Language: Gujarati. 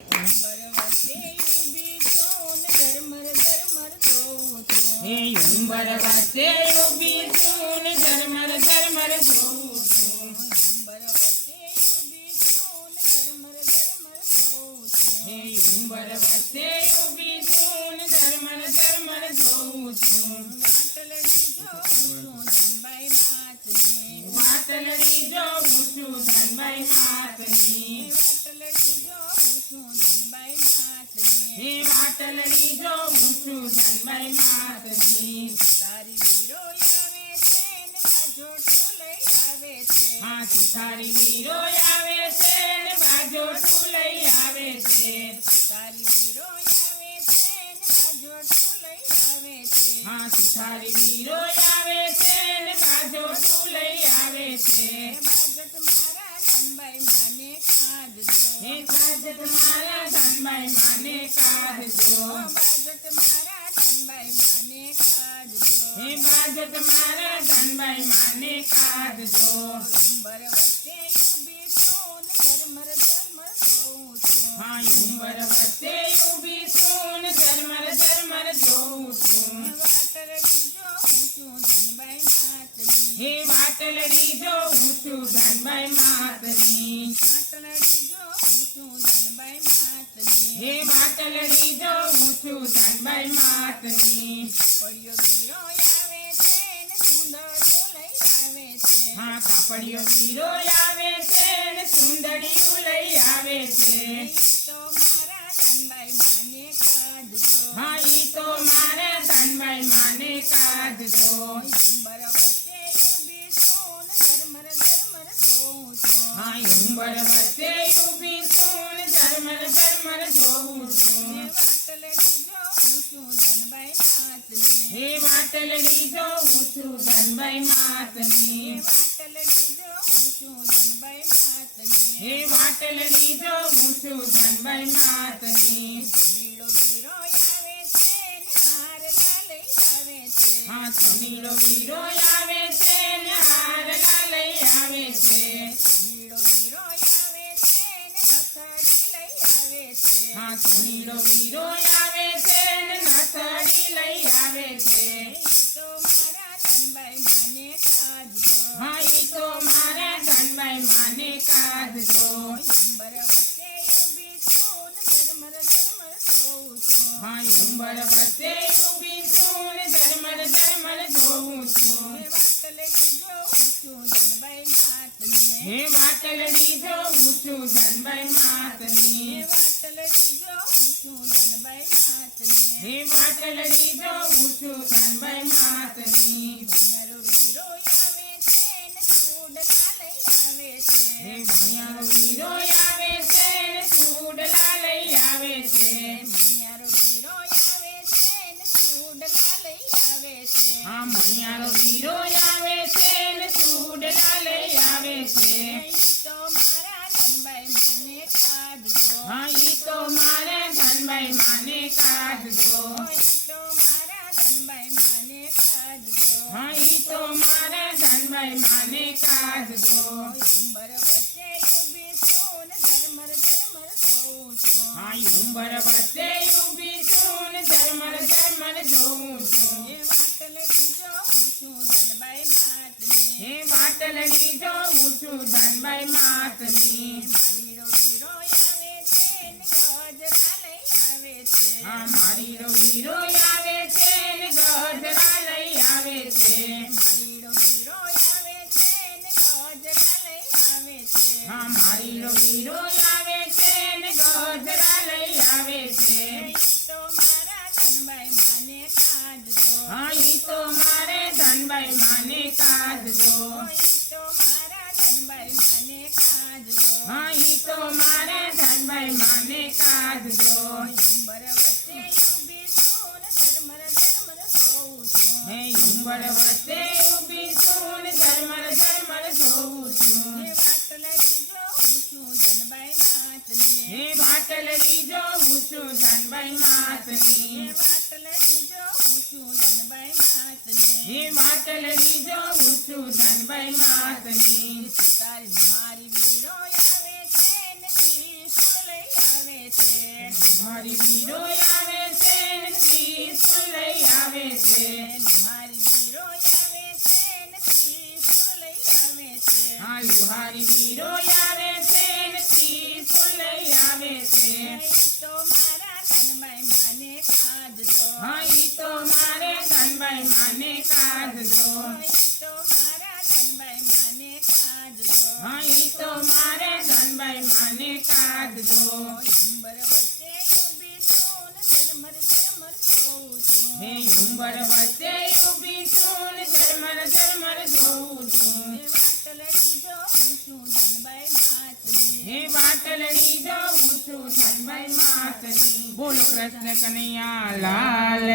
ઉંબર વચ્ચે ઊભી છું ને ઝરમર ઝરમર જોઉં છું. ઉંબર વચ્ચે ઊભી છું ને ઝરમર ઝરમર જોઉં છું. વાટલડી જોઉં છું ધનબાઈ માતની. વાટલડી જોઉં છું ધનબાઈ માતની. હા સુથારી વીરો આવે છે ને બાજોઠું લઈ આવે છે. હા સુથારી વીરો આવે છે ને બાજોઠું લઈ આવે છે. બાજટ મારા ધનબાઈ માને કાઢજો. બાજટ મારા ધનબાઈ માને કાઢજો. બાજટ મારા ધનબાઈ માને કાઢજો. બાજટ મારા ધનબાઈ માને કાઢજો. ઉંબર વચ્ચે ઊભી છું ને ઝરમર ઝરમર જોઉં છું. હા ઉંબર વચ્ચે ઊભી છું ને ઝરમર ઝરમર જોઉં છું. વાટલડી જોઉં છું ધનબાઈ માતની. વાટલડી જોઉં છું ધનબાઈ માતની. વાટલડી જોઉં છું ધનબાઈ માતની. વાટલડી જોઉં છું ધનબાઈ માતની. પડ્યો વીરો આવે છે ને સુંદરીઓ લઈ આવે છે. હા કાપડિયો વીરો આવે છે ને સુંદરીઓ લઈ આવે છે. હા ઈ તો મારા ધનબાઈ માને કાઢજો. ઉંબર વચ્ચે ઊભી છું ને ઝરમર ઝરમર જોઉં છું. હા ઉંબર વચ્ચે ઊભી છું ને ઝરમર ઝરમર જોઉં છું. વાટલડી જોઉં છું ધનબાઈ માતની. વાટલડી જોઉં છું ધનબાઈ માતની. વાટલડી જોઉં છું ધનબાઈ માતની. વાટલડી જોઉં છું ધનબાઈ માતની. હા સોનીલો વીરો આવે છે ને હારલા લઈ આવે છે. હા સોનીલો વીરો આવે છે ને નથડી લઈ આવે છે. હા ઈ તો મારા ધનબાઈ માને કાઢજો. હા ઉંબર વચ્ચે ઊભી છું ને ઝરમર ઝરમર જોઉં છું. વાટલડી જોઉં છું ધનબાઈ માતની. વાટલડી જોઉં છું ધનબાઈ માતની. વાટલડી જોઉં છું ધનબાઈ માતની. વાટલડી જોઉં છું ધનબાઈ માતની. ભણિયારો વીરો આવે છે ને ચૂડલા લઈ આવે છે. ભણિયારો વીરો આવે છે ને ચૂડલા લઈ આવે છે. હા મણિયારો વીરો આવે છે ને ચૂડલા લઈ આવે છે. હા ઈ તો મારા ધનબાઈ માને કાઢજો. હા ઈ તો મારા ધનબાઈ માને કાઢજો. હા ઉંબર વચ્ચે ઊભી છું ને ઝરમર ઝરમર જોઉં છું. વાટલડી જોઉં છું ધનબાઈ માતની. વાટલડી જોઉં છું ધનબાઈ માતની. મારીરો વીરો આવે છે ને ગજરા લઈ આવે છે. હા મારીરો વીરો આવે છે ને ગજરા લઈ આવે છે. મારીરો વીરો આવે છે ને ગજરા લઈ આવે છે. હા મારીરો વીરો આવે છે ને ગજરા લઈ આવે છે. હા ઈ તો મારે ધનબાઈ માને કાઢજો. હા ઈ તો મારા ધનબાઈ માને કાઢજો. ઉંબર વચ્ચે ઊભી છું ને ઝરમર ઝરમર જોઉં છું. ઉંબર વચ્ચે ઊભી છું ને ઝરમર ઝરમર જોઉં છું. વાટલડી જોઉં છું ધનબાઈ માતની. વાટલડી જોઉં છું ધનબાઈ માતની. વાટલડી જોઉં છું ધનબાઈ માતને હે વાટલડી જોઉં છું ધનબાઈ માતની તારી બિહારી વીરો આવે છે ને ત્રિશુળ લઈ આવે છે મારી વીરો આવે છે ને ત્રિશુળ લઈ આવે છે બિહારી વીરો આવે છે ને ત્રિશુળ લઈ આવે છે હા લુહારી વીરો આવે છે ને ત્રિશુળ લઈ આવે છે ઈ તો મારા ધનબાઈ માને કાઢજો હા ઈ તો મારે ધનબાઈ માને કાઢજો ઈ તો મારા ધનબાઈ માને કાઢજો હા ઈ તો મારે ધનબાઈ માને કાઢજો ઉંબર વચ્ચે ઊભી છું ને ઝરમર ઝરમર જોઉં છું હે ઉંબર વચ્ચે ઊભી છું ને ઝરમર ઝરમર જોઉં છું વાટલડી જોઉં છું ધનબાઈ માતની હે વાટલડી જોઉં છું ધનબાઈ માતની બોલો કૃષ્ણ કનૈયા લાલ